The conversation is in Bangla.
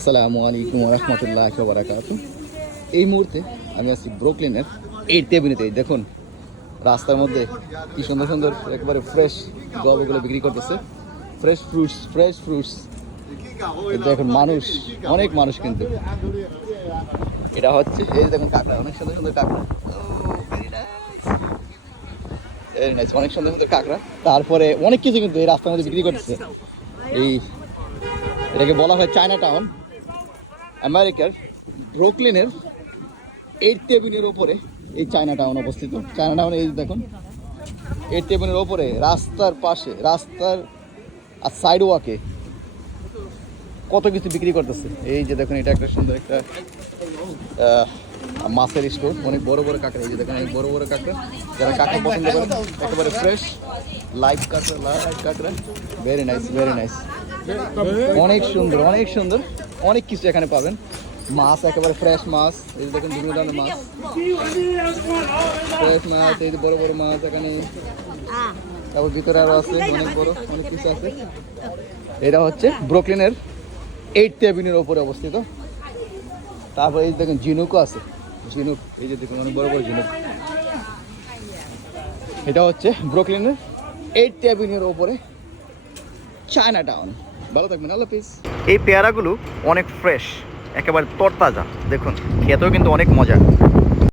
আসসালামু আলাইকুম ওয়া রাহমাতুল্লাহি ওয়া বারাকাতুহু। এই মুহূর্তে আমি আছি ব্রুকলিনের 8th এভিনিউতে। দেখুন রাস্তার মধ্যে কি সুন্দর সুন্দর একেবারে ফ্রেশ গল্পগুলো বিক্রি করতেছে। Fresh fruits. দেখুন মানুষ, অনেক মানুষ কিন্তু। এটা হচ্ছে এই যে দেখুন কাঁকড়া, অনেক সুন্দর সুন্দর কাঁকড়া। ভেরি নাইস, অনেক সুন্দর সুন্দর কাঁকড়া। তারপরে অনেক কিছু কিন্তু এই রাস্তার মধ্যে বিক্রি করতেছে। এই এটাকে বলা হয় চায়না টাউন। আমেরিকার ব্রুকলিনের 8th এভিনিউর ওপরে এই চায়না টাউন অবস্থিত। চায়না টাউন এই দেখুন 8th এভিনিউর ওপরে রাস্তার পাশে, রাস্তার আর সাইড ওয়াকে কত কিছু বিক্রি করতেছে। এই যে দেখুন এটা একটা সুন্দর একটা মাছের স্টোর, অনেক বড় বড় কাঁকড়া। এই যে দেখুন অনেক বড় বড় কাঁকড়া, যারা কাঁকড়া পছন্দ করেন একেবারে ফ্রেশ লাইভ কাঁকড়া। ভেরি নাইস, ভেরি নাইস, অনেক সুন্দর অনেক সুন্দর। অনেক কিছু এখানে পাবেন। মাছ একেবারে ফ্রেশ মাছ, এই যে দেখুন বিভিন্ন ধরনের মাছ, ফ্রেশ মাছ, এই যে বড় বড় মাছ এখানে। তারপর ভিতরে আরো আছে অনেক বড়, অনেক কিছু আছে। এটা হচ্ছে ব্রুকলিনের 8th এভিনিউর ওপরে অবস্থিত। তারপর এই দেখুন ঝিনুকও আছে, ঝিনুক, এই যে দেখুন অনেক বড় বড় ঝিনুক। এটা হচ্ছে ব্রুকলিনের 8th এভিনিউর ওপরে চায়না টাউন। ভালো থাকবেন, আল্লাহ হাফিজ। এই পেয়ারাগুলো অনেক ফ্রেশ, একেবারে তরতাজা। দেখুন খেতেও কিন্তু অনেক মজা।